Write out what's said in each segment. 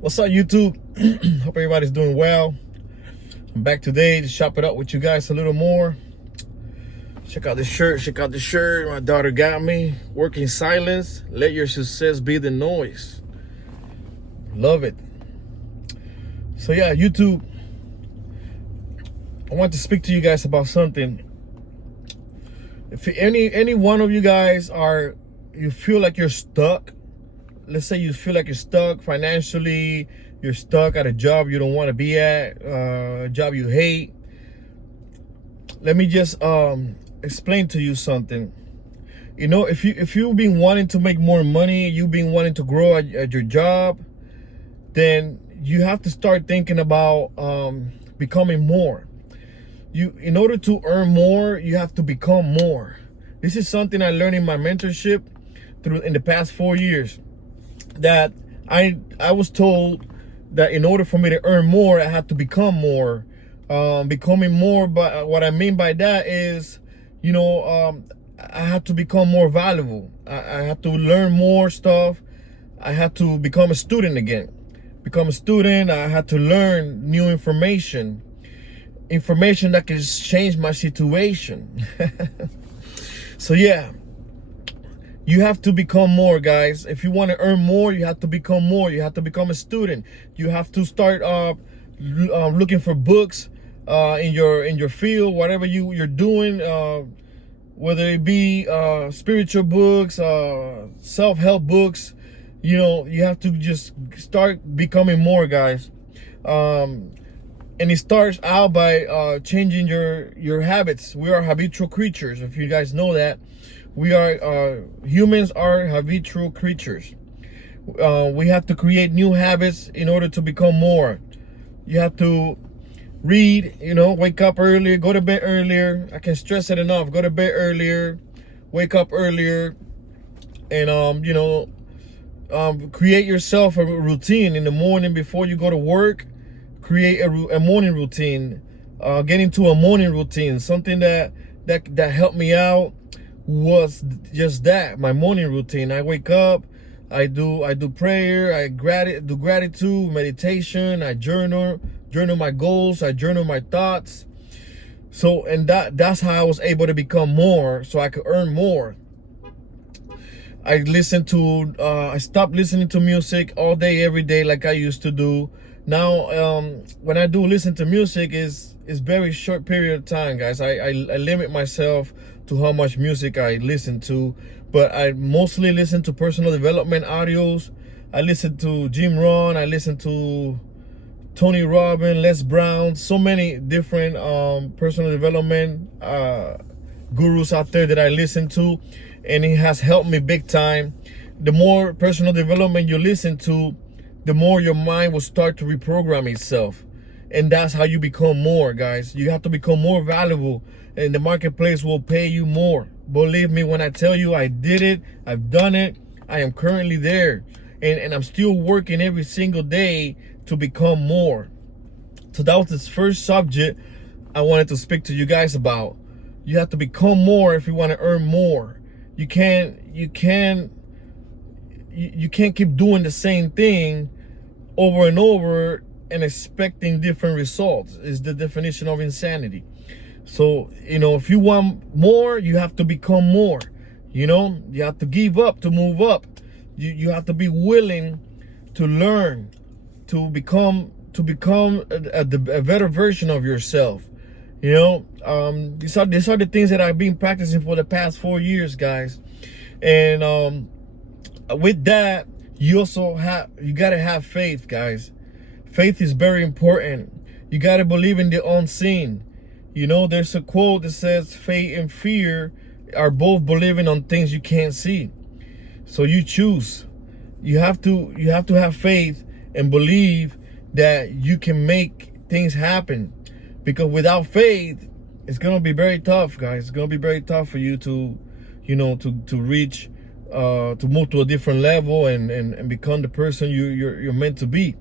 What's up, YouTube? Hope everybody's doing well. I'm back today to shop it up with you guys a little more. Check out this shirt. Check out the shirt my daughter got me. Work in silence. Let your success be the noise. Love it. So yeah, YouTube, I want to speak to you guys about something. If any one of you guys you feel like you're stuck, let's say you feel like you're stuck financially, you're stuck at a job you don't want to be at, a job you hate. Let me just explain to you something. You know, if you've been wanting to make more money, you've been wanting to grow at your job, then you have to start thinking about becoming more. In order to earn more, you have to become more. This is something I learned in my mentorship in the past 4 years. That I was told that in order for me to earn more, I had to become more. Becoming more, but what I mean by that is, I had to become more valuable. I had to learn more stuff. I had to become a student again. Become a student, I had to learn new information that can change my situation. So yeah, you have to become more, guys. If you want to earn more, you have to become more. You have to become a student. You have to start looking for books in your field, whatever you're doing, whether it be spiritual books, self-help books. You have to just start becoming more, guys. And it starts out by changing your habits. We are habitual creatures. If you guys know that, humans are habitual creatures. We have to create new habits in order to become more. You have to read, wake up earlier, go to bed earlier. I can't stress it enough. Go to bed earlier, wake up earlier, and create yourself a routine in the morning before you go to work. Create a morning routine. Get into a morning routine. Something that helped me out was just that, my morning routine. I wake up, I do prayer, I do gratitude, meditation, I journal my goals, I journal my thoughts. So, and that's how I was able to become more, so I could earn more. I stopped listening to music all day, every day like I used to do. Now, when I do listen to music, is very short period of time, guys. I limit myself to how much music I listen to, but I mostly listen to personal development audios. I listen to Jim Rohn. I listen to Tony Robbins, Les Brown, so many different personal development gurus out there that I listen to, and it has helped me big time. The more personal development you listen to, the more your mind will start to reprogram itself. And that's how you become more, guys. You have to become more valuable, and the marketplace will pay you more. Believe me when I tell you, I did it. I've done it. I am currently there. And I'm still working every single day to become more. So that was the first subject I wanted to speak to you guys about. You have to become more if you want to earn more. You can't keep doing the same thing over and over and expecting different results. Is the definition of insanity. So, if you want more, you have to become more. You have to give up to move up. You have to be willing to learn, to become a better version of yourself. These are the things that I've been practicing for the past 4 years, guys. And with that, you gotta have faith, guys. Faith is very important. You gotta believe in the unseen. There's a quote that says faith and fear are both believing on things you can't see. So you choose. You have to have faith and believe that you can make things happen. Because without faith, it's gonna be very tough, guys. It's gonna be very tough for you to reach, to move to a different level and become the person you're meant to be.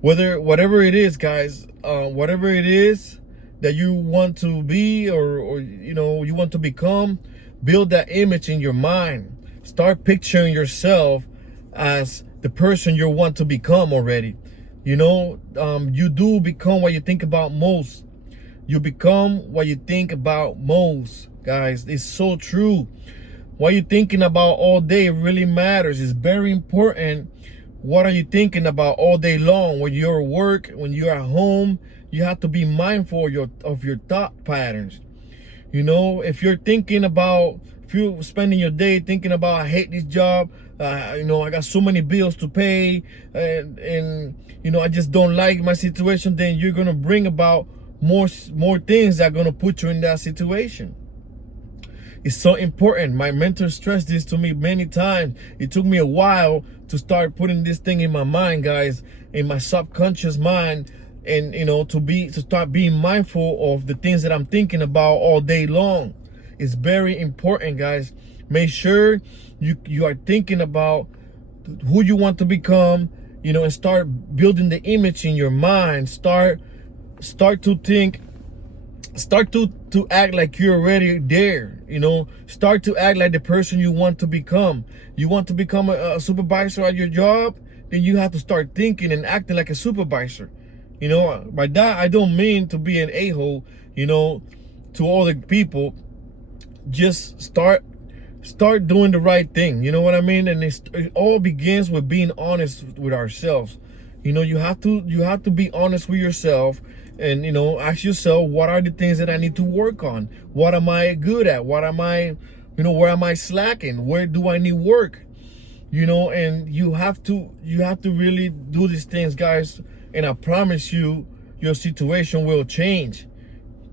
Whatever it is, guys, whatever it is that you want to be, or you want to become, build that image in your mind. Start picturing yourself as the person you want to become already. You know, you do become what you think about most. You become what you think about most, guys. It's so true. What you're thinking about all day really matters. It's very important. What are you thinking about all day long? When you're at work, when you're at home, you have to be mindful of your thought patterns. You know, if you're thinking about, if you're spending your day thinking about, I hate this job, you know, I got so many bills to pay, and you know, I just don't like my situation, then you're gonna bring about more things that are gonna put you in that situation. It's so important. My mentor stressed this to me many times. It took me a while to start putting this thing in my mind, guys, in my subconscious mind, and you know, to start being mindful of the things that I'm thinking about all day long. It's very important, guys. Make sure you are thinking about who you want to become, you know, and start building the image in your mind. Start to think, start to act like you're already there. You know, start to act like the person you want to become. You want to become a supervisor at your job, then you have to start thinking and acting like a supervisor. You know, by that I don't mean to be an a-hole, you know, to all the people. Just start doing the right thing. You know what I mean? And it all begins with being honest with ourselves. You know, you have to be honest with yourself, and you know, ask yourself, what are the things that I need to work on? What am I good at? What am I, you know, where am I slacking? Where do I need work? You know, and you have to really do these things, guys, and I promise you, your situation will change.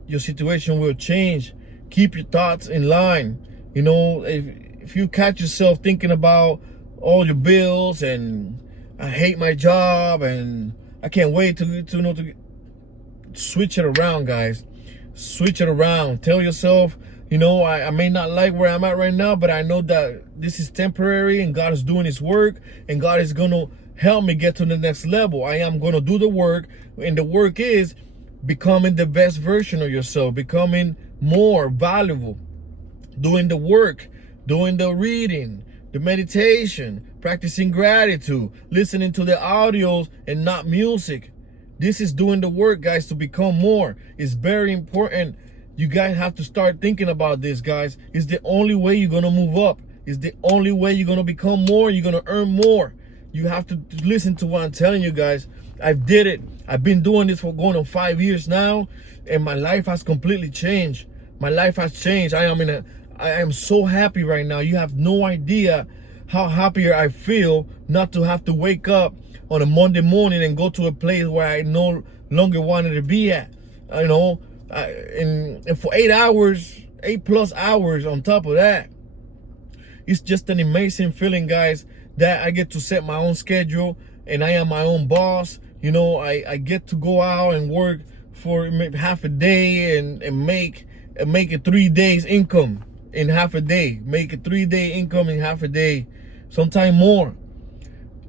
Your situation will change. Keep your thoughts in line. You know, if you catch yourself thinking about all your bills and I hate my job and I can't wait to switch it around, guys. Switch it around. Tell yourself, you know, I may not like where I'm at right now, but I know that this is temporary and God is doing his work, and God is going to help me get to the next level. I am going to do the work, and the work is becoming the best version of yourself, becoming more valuable, doing the work, doing the reading, the meditation, practicing gratitude, listening to the audios and not music. This is doing the work, guys, to become more. It's very important. You guys have to start thinking about this, guys. It's the only way you're going to move up. It's the only way you're going to become more. You're going to earn more. You have to listen to what I'm telling you, guys. I did it. I've been doing this for going on 5 years now, and my life has completely changed. My life has changed. I am so happy right now. You have no idea how happier I feel not to have to wake up on a Monday morning and go to a place where I no longer wanted to be at. You know, and for 8 hours, 8+ hours on top of that, it's just an amazing feeling, guys, that I get to set my own schedule and I am my own boss. You know, I get to go out and work for half a day and make it 3 days income in half a day. Make a 3-day income in half a day, sometime more.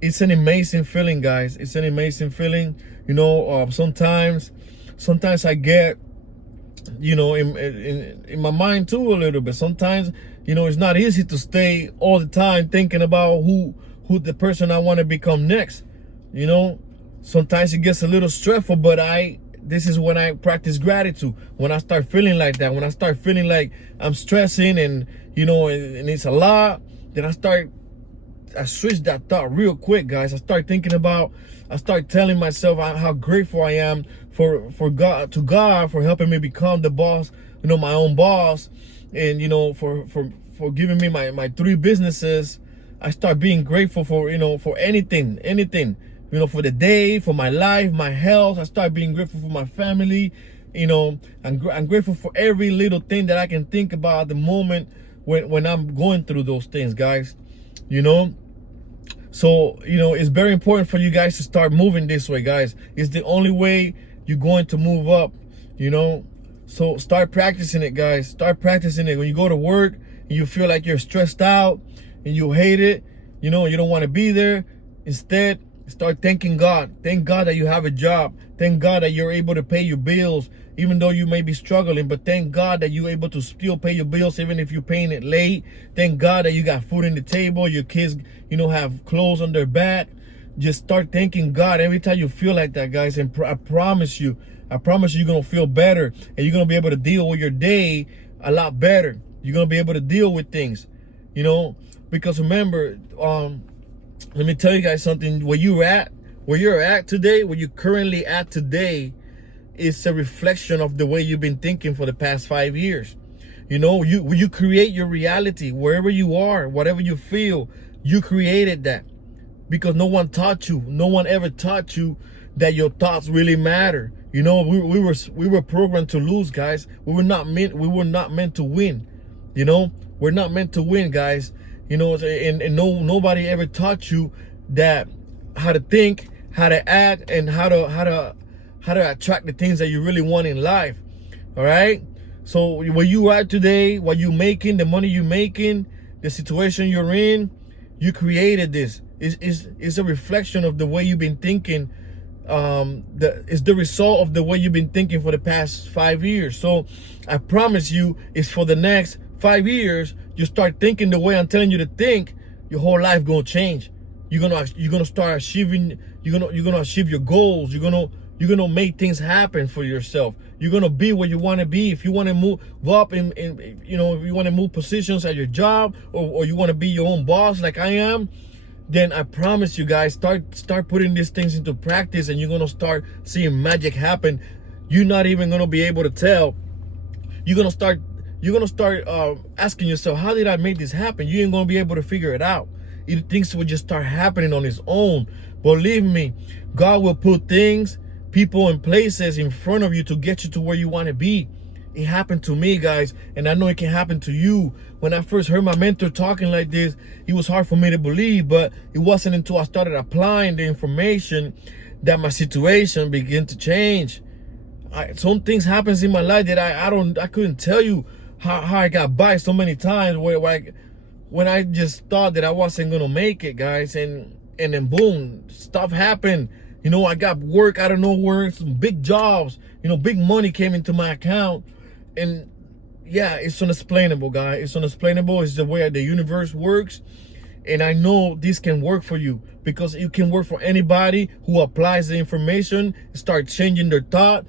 It's an amazing feeling, guys. It's an amazing feeling. You know, sometimes I get, you know, in my mind too a little bit. Sometimes, you know, it's not easy to stay all the time thinking about who the person I want to become next. You know, sometimes it gets a little stressful, but this is when I practice gratitude. When I start feeling like that, when I start feeling like I'm stressing and, you know, and it's a lot, then I switch that thought real quick, guys. I start telling myself how grateful I am for God, for helping me become the boss, you know, my own boss, and, you know, for giving me my 3 businesses. I start being grateful for, you know, for anything, you know, for the day, for my life, my health. I start being grateful for my family. You know, I'm grateful for every little thing that I can think about at the moment when I'm going through those things, guys. You know, so, you know, it's very important for you guys to start moving this way, guys. It's the only way you're going to move up, you know. So start practicing it, guys. Start practicing it. When you go to work and you feel like you're stressed out and you hate it, you know, you don't want to be there, instead Start thanking God. Thank God that you have a job. Thank God that you're able to pay your bills, even though you may be struggling. But thank God that you're able to still pay your bills, even if you're paying it late. Thank God that you got food on the table. Your kids, have clothes on their back. Just start thanking God every time you feel like that, guys. And I promise you, you're going to feel better. And you're going to be able to deal with your day a lot better. You're going to be able to deal with things, because remember, let me tell you guys something. Where you're at today, where you're currently at today, is a reflection of the way you've been thinking for the past 5 years. You create your reality wherever you are, whatever you feel, you created that. Because no one ever taught you that your thoughts really matter. We were programmed to lose, guys. We were not meant to win. We're not meant to win, guys. And nobody ever taught you that, how to think, how to act, and how to attract the things that you really want in life. All right. So where you are today, what you making, the money you making, the situation you're in, you created this. It's a reflection of the way you've been thinking. It's the result of the way you've been thinking for the past 5 years. So I promise you, it's for the next 5 years, you start thinking the way I'm telling you to think, your whole life gonna change. You're gonna start achieving. You're gonna achieve your goals. You're gonna make things happen for yourself. You're gonna be where you want to be. If you want to move up if you want to move positions at your job, or you want to be your own boss like I am, then I promise you guys, start putting these things into practice, and you're gonna start seeing magic happen. You're not even gonna be able to tell. You're gonna start asking yourself, how did I make this happen? You ain't gonna be able to figure it out. Things will just start happening on its own. Believe me, God will put things, people, and places in front of you to get you to where you want to be. It happened to me, guys, and I know it can happen to you. When I first heard my mentor talking like this, it was hard for me to believe, but it wasn't until I started applying the information that my situation began to change. Some things happens in my life that I couldn't tell you how I got by so many times when I just thought that I wasn't gonna make it, guys, and then boom, stuff happened. I got work out of nowhere, some big jobs, big money came into my account. And yeah, it's unexplainable, guys. It's unexplainable. It's the way the universe works. And I know this can work for you, because it can work for anybody who applies the information, start changing their thought.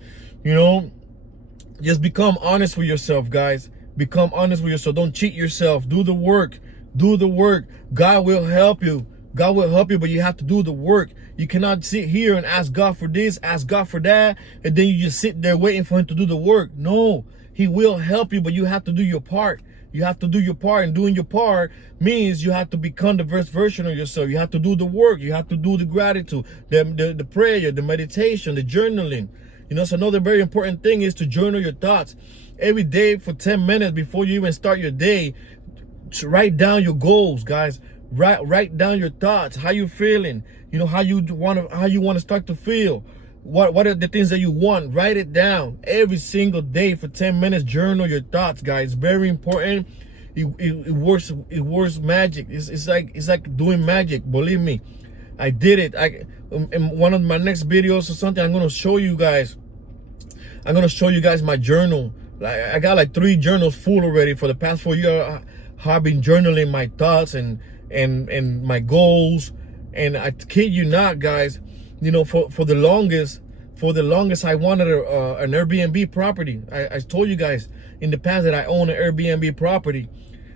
Just become honest with yourself, guys. Become honest with yourself. Don't cheat yourself. Do the work. Do the work. God will help you. God will help you, but you have to do the work. You cannot sit here and ask God for this, ask God for that, and then you just sit there waiting for him to do the work. No, he will help you, but you have to do your part. You have to do your part, and doing your part means you have to become the best version of yourself. You have to do the work. You have to do the gratitude, the prayer, the meditation, the journaling. So another very important thing is to journal your thoughts. Every day for 10 minutes before you even start your day, write down your goals, guys. Write down your thoughts, how you feeling, how you want to start to feel. What are the things that you want? Write it down every single day for 10 minutes. Journal your thoughts, guys. Very important. It works magic. It's like doing magic. Believe me, I did it. In one of my next videos or something, I'm gonna show you guys. My journal. I got like 3 journals full already for the past 4 years. I've been journaling my thoughts and my goals. And I kid you not, guys, for the longest I wanted an Airbnb property. I told you guys in the past that I own an Airbnb property,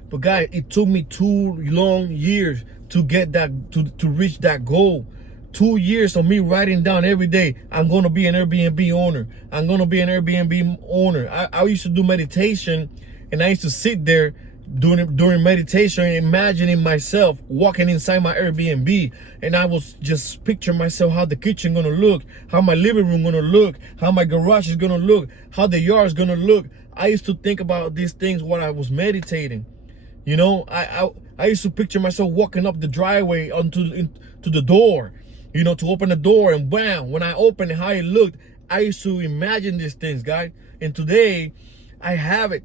but guys, it took me 2 long years to get that, to reach that goal. 2 years of me writing down every day, I'm going to be an Airbnb owner. I'm going to be an Airbnb owner. I used to do meditation, and I used to sit there during meditation, imagining myself walking inside my Airbnb, and I was just picturing myself how the kitchen gonna look, how my living room gonna look, how my garage is gonna look, how the yard is gonna look. I used to think about these things while I was meditating. I used to picture myself walking up the driveway to the door, to open the door, and bam, when I opened it, how it looked. I used to imagine these things, guys. And today, I have it.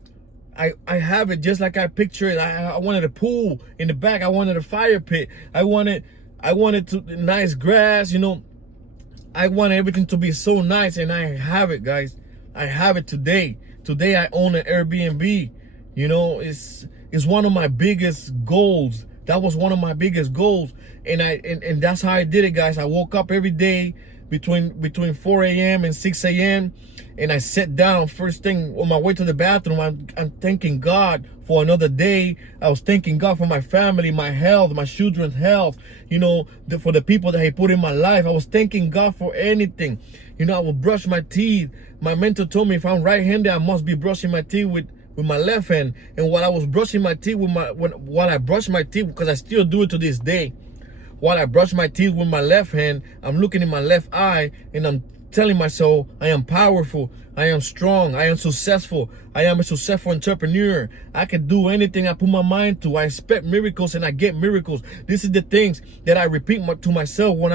I have it just like I picture it. I wanted a pool in the back. I wanted a fire pit. I wanted I wanted to nice grass, you know. I want everything to be so nice, and I have it, guys. I have it today. Today I own an Airbnb. You know, it's one of my biggest goals. That was one of my biggest goals, and that's how I did it, guys. I woke up every day between 4 a.m. and 6 a.m. and I sat down first thing on my way to the bathroom. I'm thanking God for another day. I was thanking God for my family, my health, my children's health, you know, for the people that He put in my life. I was thanking God for anything. You know, I would brush my teeth. My mentor told me if I'm right-handed, I must be brushing my teeth with my left hand. And while I was brushing my teeth while I brushed my teeth, because I still do it to this day, while I brush my teeth with my left hand, I'm looking in my left eye and I'm telling myself, I am powerful, I am strong, I am successful, I am a successful entrepreneur. I can do anything I put my mind to. I expect miracles and I get miracles. This is the things that I repeat to myself when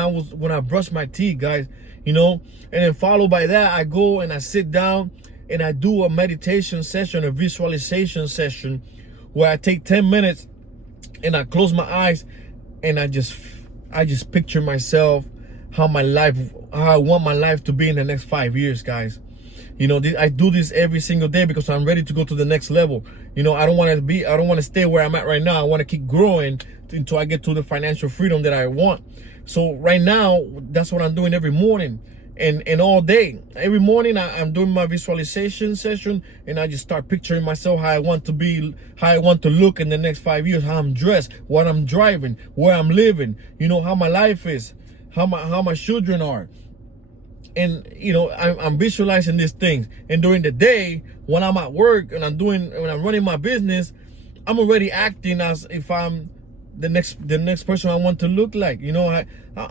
I brush my teeth, guys. You know, and then followed by that, I go and I sit down and I do a meditation session, a visualization session, where I take 10 minutes and I close my eyes and I just picture myself how I want my life to be in the next 5 years, guys. You know, I do this every single day because I'm ready to go to the next level. You know, I don't want to stay where I'm at right now. I want to keep growing until I get to the financial freedom that I want. So right now, that's what I'm doing every morning and all day. Every morning I'm doing my visualization session, and I just start picturing myself how I want to be, how I want to look in the next 5 years, how I'm dressed, what I'm driving, where I'm living, you know, how my life is, how my children are. And you know, I'm visualizing these things. And during the day, when I'm at work and when I'm running my business, I'm already acting as if I'm the next person I want to look like. You know,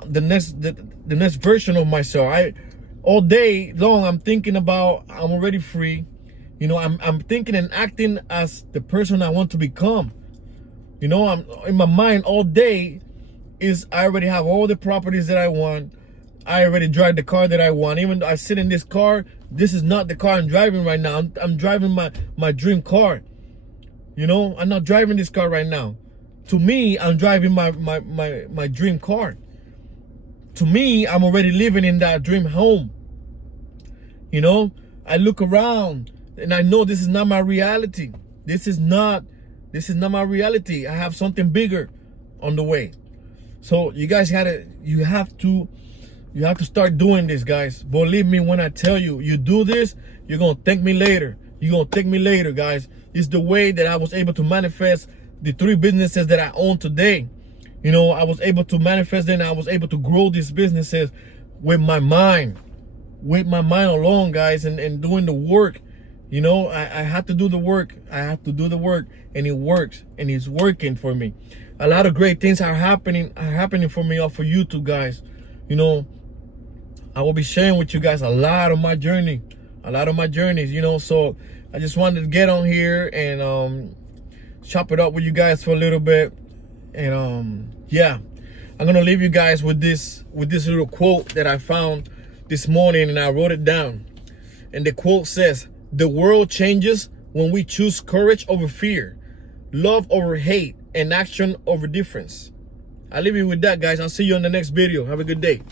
the next version of myself. All day long I'm thinking about, I'm already free. You know, I'm thinking and acting as the person I want to become. You know, I'm in my mind all day I already have all the properties that I want. I already drive the car that I want. Even though I sit in this car, this is not the car I'm driving right now. I'm driving my dream car. You know, I'm not driving this car right now. To me, I'm driving my dream car. To me, I'm already living in that dream home. You know, I look around and I know this is not my reality. This is not my reality. I have something bigger on the way. So you guys you have to start doing this, guys. Believe me when I tell you, you do this, you're going to thank me later. You're going to thank me later, guys. It's the way that I was able to manifest the 3 businesses that I own today. You know, I was able to manifest them. I was able to grow these businesses with my mind. With my mind alone, guys, and doing the work. You know, I had to do the work. I have to do the work, and it works, and it's working for me. A lot of great things are happening for me off of YouTube, guys. You know, I will be sharing with you guys a lot of my journeys, you know. So I just wanted to get on here and chop it up with you guys for a little bit. And yeah, I'm gonna leave you guys with this little quote that I found this morning, and I wrote it down. And the quote says, "The world changes when we choose courage over fear, love over hate, and action over difference." I'll leave you with that, guys. I'll see you on the next video. Have a good day.